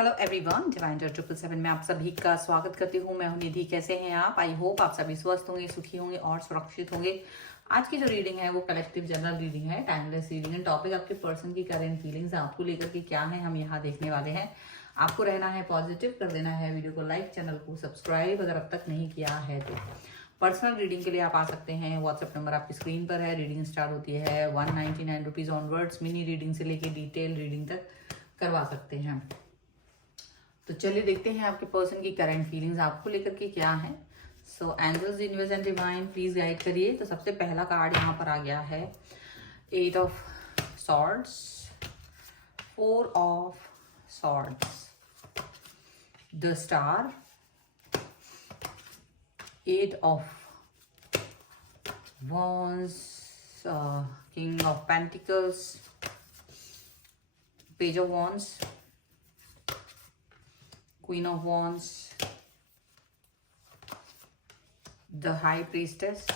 Hello everyone, divine 777 में आप सभी का स्वागत करती हूँ। मैं हूँ निधि। कैसे हैं आप? आई होप आप सभी स्वस्थ होंगे, सुखी होंगे और सुरक्षित होंगे। आज की जो रीडिंग है वो कलेक्टिव जनरल रीडिंग है, टाइमलेस रीडिंग है। टॉपिक आपके पर्सन की करेंट फीलिंग्स आपको लेकर के क्या है हम यहाँ देखने वाले हैं। आपको रहना है पॉजिटिव, कर देना है वीडियो को लाइक, चैनल को सब्सक्राइब अगर अब तक नहीं किया है तो। पर्सनल रीडिंग के लिए आप आ सकते हैं। व्हाट्सएप नंबर आपकी स्क्रीन पर है। रीडिंग स्टार्ट होती है 199 रुपीज़ ऑनवर्ड्स। मिनी रीडिंग से लेके डिटेल रीडिंग तक करवा सकते हैं। तो चलिए देखते हैं आपके पर्सन की करंट फीलिंग्स आपको लेकर के क्या है। So angels, universe and divine please guide करिए। तो सबसे पहला कार्ड यहाँ पर आ गया है 8 of swords, 4 of swords, the star, 8 of wands, king of pentacles, page of wands, queen of wands, the high priestess,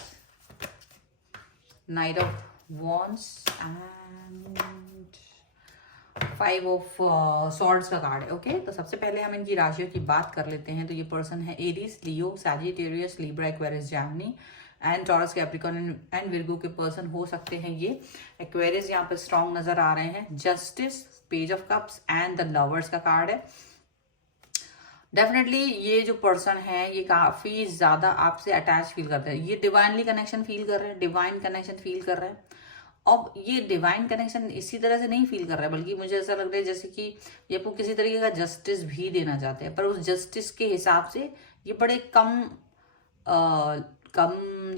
knight of wands and 5 of swords का card है। ओके, तो सबसे पहले हम इनकी राशियों की बात कर लेते हैं। तो ये पर्सन है Aries, Leo, Sagittarius, Libra, Aquarius, Gemini and taurus, Capricorn and Virgo के पर्सन हो सकते हैं ये। एक्वेरियस यहाँ पे स्ट्रॉन्ग नजर आ रहे हैं। Justice, page of cups and the lovers का कार्ड है। डेफिनेटली ये जो पर्सन है ये काफी ज्यादा आपसे अटैच फील करते हैं। ये डिवाइनली कनेक्शन फील कर रहे हैं, डिवाइन कनेक्शन फील कर रहे हैं। अब ये डिवाइन कनेक्शन इसी तरह से नहीं फील कर रहा है, बल्कि मुझे ऐसा लग रहा है जैसे कि ये आपको किसी तरीके का जस्टिस भी देना चाहते हैं, पर उस जस्टिस के हिसाब से ये बड़े कम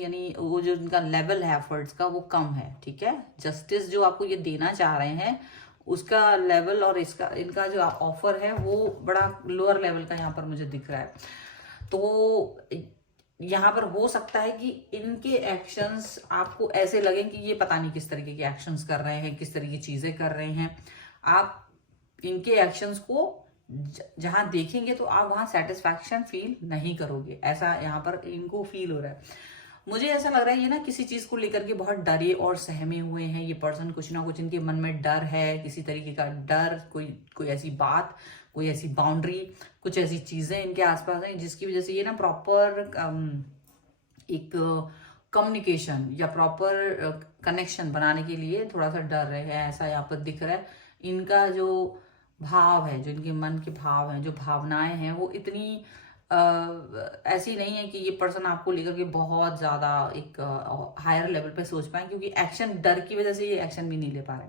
यानी वो जो इनका लेवल है एफर्ट्स का वो कम है। ठीक है, जस्टिस जो आपको ये देना चाह रहे हैं उसका लेवल और इसका इनका जो ऑफर है वो बड़ा लोअर लेवल का यहाँ पर मुझे दिख रहा है। तो यहाँ पर हो सकता है कि इनके एक्शंस आपको ऐसे लगे कि ये पता नहीं किस तरीके के एक्शंस कर रहे हैं, किस तरह की चीजें कर रहे हैं। आप इनके एक्शंस को जहां देखेंगे तो आप वहां सेटिस्फैक्शन फील नहीं करोगे, ऐसा यहाँ पर इनको फील हो रहा है। मुझे ऐसा लग रहा है ये ना किसी चीज को लेकर के बहुत डरे और सहमे हुए हैं ये पर्सन। कुछ ना कुछ इनके मन में डर है, किसी तरीके का डर, कोई ऐसी बात, कोई ऐसी बाउंड्री, कुछ ऐसी चीजें इनके आसपास हैं जिसकी वजह से ये ना प्रॉपर एक कम्युनिकेशन या प्रॉपर कनेक्शन बनाने के लिए थोड़ा सा डर रहे हैं, ऐसा यहाँ पर दिख रहा है। इनका जो भाव है, जो इनके मन के भाव हैं, जो भावनाएं हैं वो इतनी ऐसी नहीं है कि ये पर्सन आपको लेकर के बहुत ज्यादा एक हायर लेवल पे सोच पाए, क्योंकि एक्शन, डर की वजह से ये एक्शन भी नहीं ले पा रहे।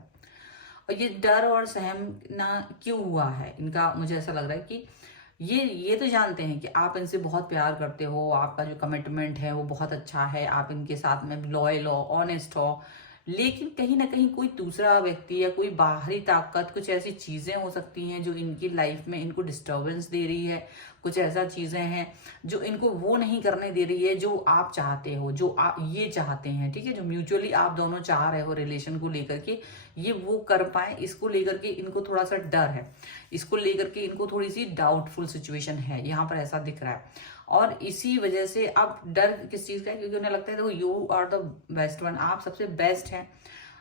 और ये डर और सहमना क्यों हुआ है इनका, मुझे ऐसा लग रहा है कि ये तो जानते हैं कि आप इनसे बहुत प्यार करते हो, आपका जो कमिटमेंट है वो बहुत अच्छा है, आप इनके साथ में लॉयल हो, ऑनेस्ट हो, लेकिन कहीं ना कहीं कोई दूसरा व्यक्ति या कोई बाहरी ताकत, कुछ ऐसी चीजें हो सकती हैं जो इनकी लाइफ में इनको डिस्टर्बेंस दे रही है। कुछ ऐसा चीजें हैं जो इनको वो नहीं करने दे रही है जो आप चाहते हो, जो आप ये चाहते हैं। ठीक है, जो म्यूचुअली आप दोनों चाह रहे हो रिलेशन को लेकर के, ये वो कर पाए, इसको लेकर के इनको थोड़ा सा डर है, इसको लेकर के इनको थोड़ी सी डाउटफुल सिचुएशन है, यहाँ पर ऐसा दिख रहा है। और इसी वजह से अब डर किस चीज का है, क्योंकि उन्हें लगता है देखो you are the best one, आप सबसे बेस्ट हैं।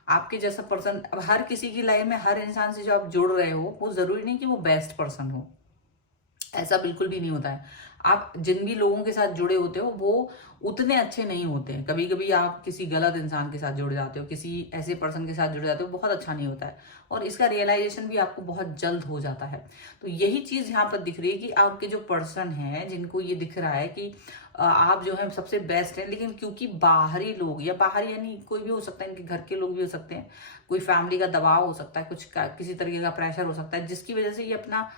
आपके जैसा पर्सन, अब हर किसी की लाइफ में हर इंसान से जो आप जुड़ रहे हो वो जरूरी नहीं कि वो बेस्ट पर्सन हो, ऐसा बिल्कुल भी नहीं होता है। आप जिन भी लोगों के साथ जुड़े होते हो वो उतने अच्छे नहीं होते हैं। कभी कभी आप किसी गलत इंसान के साथ जुड़ जाते हो, किसी ऐसे पर्सन के साथ जुड़ जाते हो, बहुत अच्छा नहीं होता है, और इसका रियलाइजेशन भी आपको बहुत जल्द हो जाता है। तो यही चीज यहाँ पर दिख रही है कि आपके जो पर्सन है, जिनको ये दिख रहा है कि आप जो है सबसे बेस्ट है, लेकिन क्योंकि बाहरी लोग, या बाहरी यानी कोई भी हो सकता है, इनके घर के लोग भी हो सकते हैं, कोई फैमिली का दबाव हो सकता है, कुछ किसी तरीके का प्रेशर हो सकता है, जिसकी वजह से ये अपना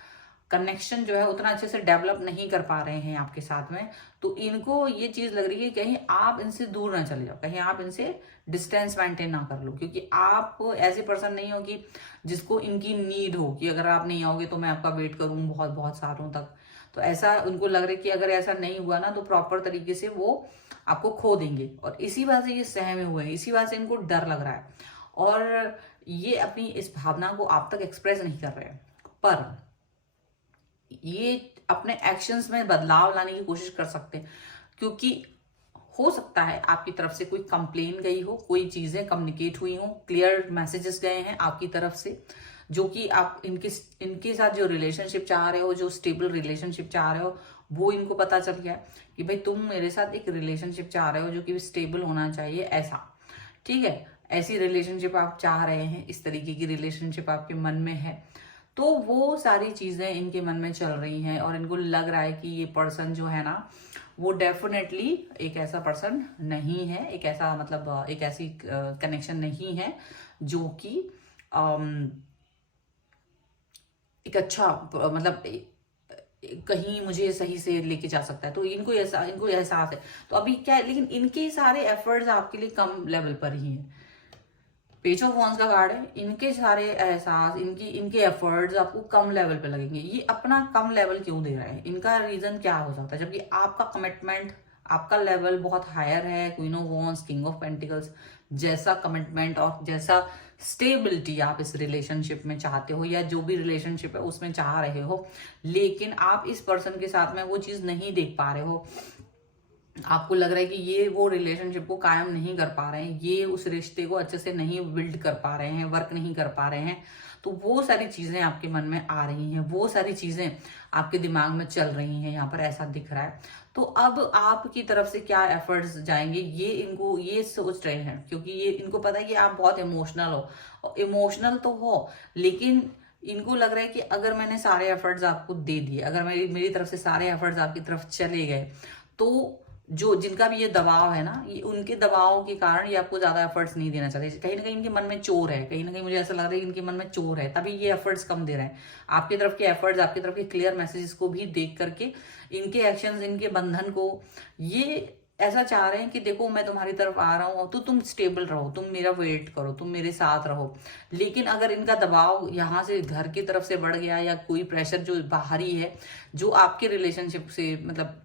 कनेक्शन जो है उतना अच्छे से डेवलप नहीं कर पा रहे हैं आपके साथ में। तो इनको ये चीज लग रही है कहीं आप इनसे दूर ना चले जाओ, कहीं आप इनसे डिस्टेंस मेंटेन ना कर लो, क्योंकि आप ऐसे पर्सन नहीं हो कि जिसको इनकी नीड हो कि अगर आप नहीं आओगे तो मैं आपका वेट करूं बहुत बहुत सालों तक। तो ऐसा उनको लग रहा है कि अगर ऐसा नहीं हुआ ना तो प्रॉपर तरीके से वो आपको खो देंगे, और इसी बात से ये सहमे हुए हैं, इसी बात से इनको डर लग रहा है, और ये अपनी इस भावना को आप तक एक्सप्रेस नहीं कर रहे हैं। पर ये अपने एक्शंस में बदलाव लाने की कोशिश कर सकते हैं, क्योंकि हो सकता है आपकी तरफ से कोई कंप्लेन गई हो, कोई चीजें कम्युनिकेट हुई हो, क्लियर मैसेजेस गए हैं आपकी तरफ से, जो कि आप इनके साथ जो रिलेशनशिप चाह रहे हो, जो स्टेबल रिलेशनशिप चाह रहे हो, वो इनको पता चल गया कि भाई तुम मेरे साथ एक रिलेशनशिप चाह रहे हो जो कि स्टेबल होना चाहिए, ऐसा, ठीक है, ऐसी रिलेशनशिप आप चाह रहे हैं, इस तरीके की रिलेशनशिप आपके मन में है। तो वो सारी चीजें इनके मन में चल रही हैं और इनको लग रहा है कि ये पर्सन जो है ना, वो डेफिनेटली एक ऐसा पर्सन नहीं है, एक ऐसा मतलब एक ऐसी कनेक्शन नहीं है जो कि एक अच्छा मतलब कहीं मुझे सही से लेके जा सकता है। तो इनको एहसास है। तो अभी क्या है, लेकिन इनके सारे एफर्ट्स आपके लिए कम लेवल पर ही हैं। पेज ऑफ वॉन्स का कार्ड है, इनके सारे एहसास, इनके एफर्ट्स आपको कम लेवल पे लगेंगे। ये अपना कम लेवल क्यों दे रहा है, इनका रीजन क्या हो सकता है, जबकि आपका कमिटमेंट, आपका लेवल बहुत हायर है। Queen of wands, king of pentacles जैसा कमिटमेंट और जैसा स्टेबिलिटी आप इस रिलेशनशिप में चाहते हो, या जो भी रिलेशनशिप है उसमें चाह रहे हो, लेकिन आप इस पर्सन के साथ में वो चीज नहीं देख पा रहे हो। आपको लग रहा है कि ये वो रिलेशनशिप को कायम नहीं कर पा रहे हैं, ये उस रिश्ते को अच्छे से नहीं बिल्ड कर पा रहे हैं, वर्क नहीं कर पा रहे हैं। तो वो सारी चीजें आपके मन में आ रही हैं, वो सारी चीजें आपके दिमाग में चल रही हैं, यहाँ पर ऐसा दिख रहा है। तो अब आपकी तरफ से क्या एफर्ट्स जाएंगे, ये सोच रहे हैं, क्योंकि ये इनको पता है कि आप बहुत इमोशनल हो। इमोशनल तो हो, लेकिन इनको लग रहा है कि अगर मैंने सारे एफर्ट्स आपको दे दिए, अगर मेरी तरफ से सारे एफर्ट्स आपकी तरफ चले गए, तो जो जिनका भी ये दबाव है ना, ये उनके दबाव के कारण ये आपको ज्यादा एफर्ट्स नहीं देना चाहते। कहीं ना कहीं इनके मन में चोर है, कहीं ना कहीं मुझे ऐसा लग रहा है कि इनके मन में चोर है, तभी ये एफर्ट्स कम दे रहे हैं। आपकी तरफ के एफर्ट्स, आपकी तरफ के क्लियर मैसेजेस को भी देख करके इनके एक्शंस, इनके बंधन को ये ऐसा चाह रहे हैं कि देखो मैं तुम्हारी तरफ आ रहा हूँ, तो तुम स्टेबल रहो, तुम मेरा वेट करो, तुम मेरे साथ रहो। लेकिन अगर इनका दबाव यहाँ से घर की तरफ से बढ़ गया, या कोई प्रेशर जो बाहरी है, जो आपके रिलेशनशिप से मतलब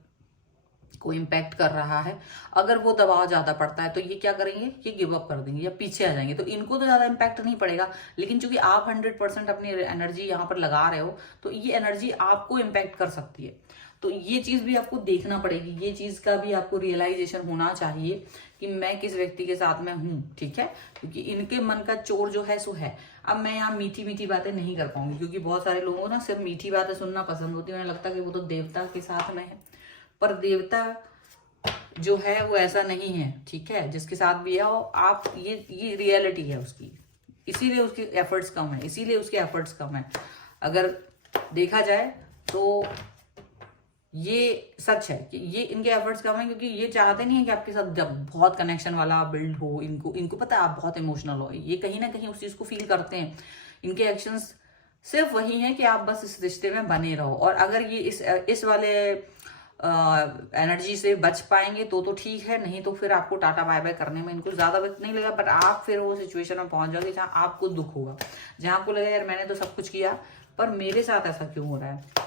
को इम्पैक्ट कर रहा है, अगर वो दबाव ज्यादा पड़ता है, तो ये क्या करेंगे, ये गिव अप कर देंगे या पीछे आ जाएंगे। तो इनको तो ज्यादा इम्पैक्ट नहीं पड़ेगा, लेकिन चूंकि आप 100% अपनी एनर्जी यहाँ पर लगा रहे हो, तो ये एनर्जी आपको इम्पैक्ट कर सकती है। तो ये चीज भी आपको देखना पड़ेगी, ये चीज का भी आपको रियलाइजेशन होना चाहिए कि मैं किस व्यक्ति के साथ में हूं, ठीक है, क्योंकि इनके मन का चोर जो है सो है। अब मैं यहाँ मीठी मीठी बातें नहीं कर पाऊंगी, क्योंकि बहुत सारे लोगों को ना सिर्फ मीठी बातें सुनना पसंद होती है, उन्हें लगता है कि वो तो देवता के साथ में है, पर देवता जो है वो ऐसा नहीं है, ठीक है, जिसके साथ भी है आप, ये रियलिटी है उसकी, इसीलिए उसके एफर्ट्स कम है, इसीलिए उसके एफर्ट्स कम है। अगर देखा जाए तो ये सच है कि ये इनके एफर्ट्स कम है, क्योंकि ये चाहते नहीं है कि आपके साथ जब बहुत कनेक्शन वाला बिल्ड हो। इनको पता है आप बहुत इमोशनल हो, ये कहीं ना कहीं उस चीज को फील करते हैं। इनके एक्शंस सिर्फ वही है कि आप बस इस रिश्ते में बने रहो, और अगर ये इस वाले एनर्जी से बच पाएंगे तो ठीक है, नहीं तो फिर आपको टाटा बाय बाय करने में इनको ज्यादा वक्त नहीं लगा, बट आप फिर वो सिचुएशन में पहुंच जाओगे जहां आपको दुख होगा, जहां आपको लगेगा यार मैंने तो सब कुछ किया, पर मेरे साथ ऐसा क्यों हो रहा है।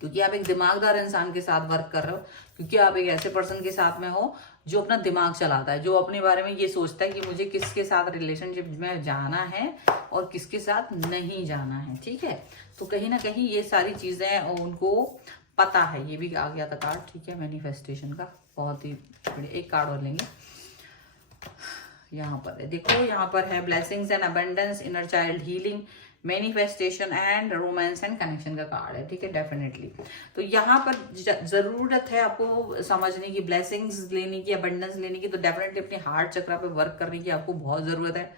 क्योंकि आप एक दिमागदार इंसान के साथ वर्क कर रहे हो, क्योंकि आप एक ऐसे पर्सन के साथ में हो जो अपना दिमाग चलाता है, जो अपने बारे में ये सोचता है कि मुझे किसके साथ रिलेशनशिप में जाना है और किसके साथ नहीं जाना है, ठीक है। तो कहीं ना कहीं ये सारी चीजें उनको पता है। ये भी आ गया था कार्ड, ठीक है, मैनिफेस्टेशन का, बहुत ही बढ़िया। एक कार्ड और लेंगे, यहाँ पर है, देखो यहाँ पर है blessings and abundance, inner child healing, manifestation and romance and connection का कार्ड है, ठीक है, डेफिनेटली। तो यहाँ पर जरूरत है आपको समझने की, ब्लेसिंग्स लेने की, अबंडेंस लेने की, तो डेफिनेटली अपने हार्ट चक्रा पे वर्क करने की आपको बहुत जरूरत है।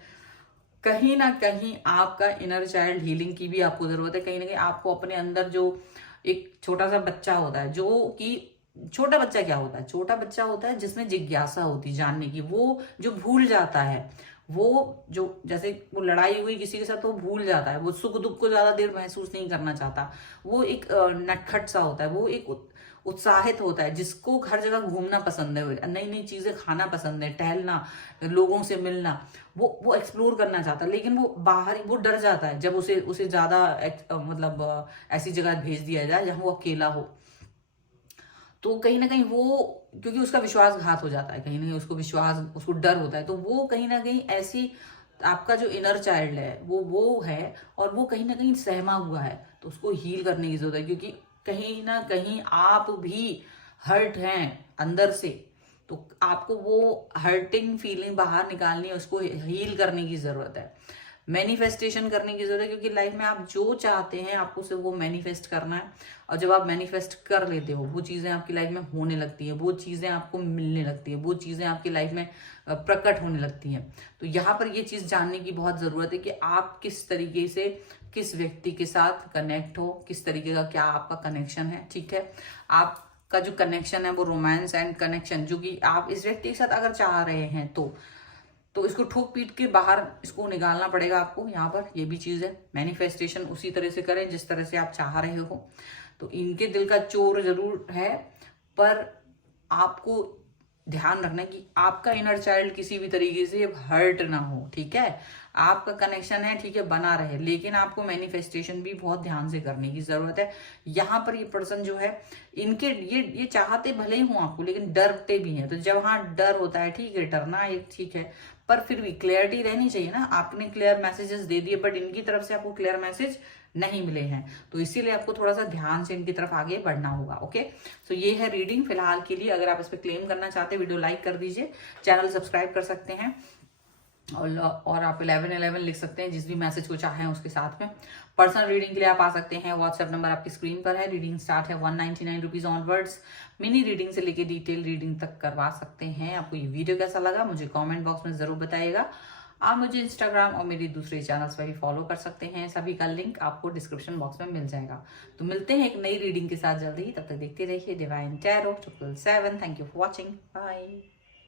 कहीं ना कहीं आपका इनर चाइल्ड हीलिंग की भी आपको जरूरत है। कहीं ना कहीं आपको अपने अंदर जो एक छोटा सा बच्चा होता है, जो कि छोटा बच्चा क्या होता है, छोटा बच्चा होता है जिसमें जिज्ञासा होती है जानने की, वो जो भूल जाता है, वो जो जैसे वो लड़ाई हुई किसी के साथ तो भूल जाता है, वो सुख दुख को ज्यादा देर महसूस नहीं करना चाहता, वो एक नटखट सा होता है, वो एक उत्साहित होता है, जिसको हर जगह घूमना पसंद है, नई नई चीजें खाना पसंद है, टहलना, लोगों से मिलना, वो एक्सप्लोर करना चाहता है। लेकिन वो बाहर वो डर जाता है जब उसे ज्यादा मतलब ऐसी जगह भेज दिया जाए जहां वो अकेला हो। तो कहीं ना कहीं वो, क्योंकि उसका विश्वासघात हो जाता है, कहीं ना कहीं उसको डर होता है, तो वो कहीं ना कहीं ऐसी, आपका जो इनर चाइल्ड है वो है, और वो कहीं ना कहीं सहमा हुआ है, तो उसको हील करने की जरूरत है, क्योंकि कहीं ना कहीं आप भी हर्ट हैं अंदर से, तो आपको वो हर्टिंग फीलिंग बाहर निकालनी है, उसको हील करने की जरूरत है। मैनिफेस्टेशन करने की जरूरत है, क्योंकि लाइफ में आप जो चाहते हैं आपको सिर्फ वो मैनिफेस्ट करना है। और जब आप मैनिफेस्ट कर लेते हो वो चीजें आपकी लाइफ में होने लगती है, वो चीजें आपको मिलने लगती है, वो चीजें आपकी लाइफ में प्रकट होने लगती हैं। तो यहाँ पर ये चीज जानने की बहुत जरूरत है कि आप किस तरीके से किस व्यक्ति के साथ कनेक्ट हो, किस तरीके का क्या आपका कनेक्शन है। ठीक है, आपका जो कनेक्शन है वो रोमांस एंड कनेक्शन, जो कि आप इस व्यक्ति के साथ अगर चाह रहे हैं तो इसको ठोक पीट के बाहर इसको निकालना पड़ेगा आपको। यहाँ पर ये भी चीज है, मैनिफेस्टेशन उसी तरह से करें जिस तरह से आप चाह रहे हो। तो इनके दिल का चोर जरूर है, पर आपको ध्यान रखना कि आपका इनर चाइल्ड किसी भी तरीके से हर्ट ना हो। ठीक है, आपका कनेक्शन है, ठीक है, बना रहे, लेकिन आपको मैनिफेस्टेशन भी बहुत ध्यान से करने की जरूरत है। यहाँ पर ये पर्सन जो है, इनके ये चाहते भले ही हों आपको, लेकिन डरते भी हैं। तो जब हाँ डर होता है, ठीक है, डरना ये ठीक है, पर फिर भी क्लियरिटी रहनी चाहिए ना। आपने क्लियर मैसेजेस दे दिए, बट इनकी तरफ से आपको क्लियर मैसेज नहीं मिले हैं, तो इसीलिए आपको थोड़ा सा ध्यान से इनकी तरफ आगे बढ़ना होगा। ओके, सो ये है रीडिंग फिलहाल के लिए। अगर आप इस पर क्लेम करना चाहते हैं, वीडियो लाइक कर दीजिए, चैनल सब्सक्राइब कर सकते हैं, और आप 1111 लिख सकते हैं जिस भी मैसेज को चाहें उसके साथ में। पर्सनल रीडिंग के लिए आप आ सकते हैं, व्हाट्सएप नंबर आपकी स्क्रीन पर है। रीडिंग स्टार्ट है 199 रुपीज ऑनवर्ड्स। मिनी रीडिंग से लेके डिटेल रीडिंग तक करवा सकते हैं। आपको ये वीडियो कैसा लगा मुझे कमेंट बॉक्स में जरूर बताइएगा। आप मुझे इंस्टाग्राम और मेरी दूसरे चैनल्स पर भी फॉलो कर सकते हैं, सभी का लिंक आपको डिस्क्रिप्शन बॉक्स में मिल जाएगा। तो मिलते हैं एक नई रीडिंग के साथ जल्दी ही, तब तक देखते रहिए divine tarot 777। Thank you for watching, bye.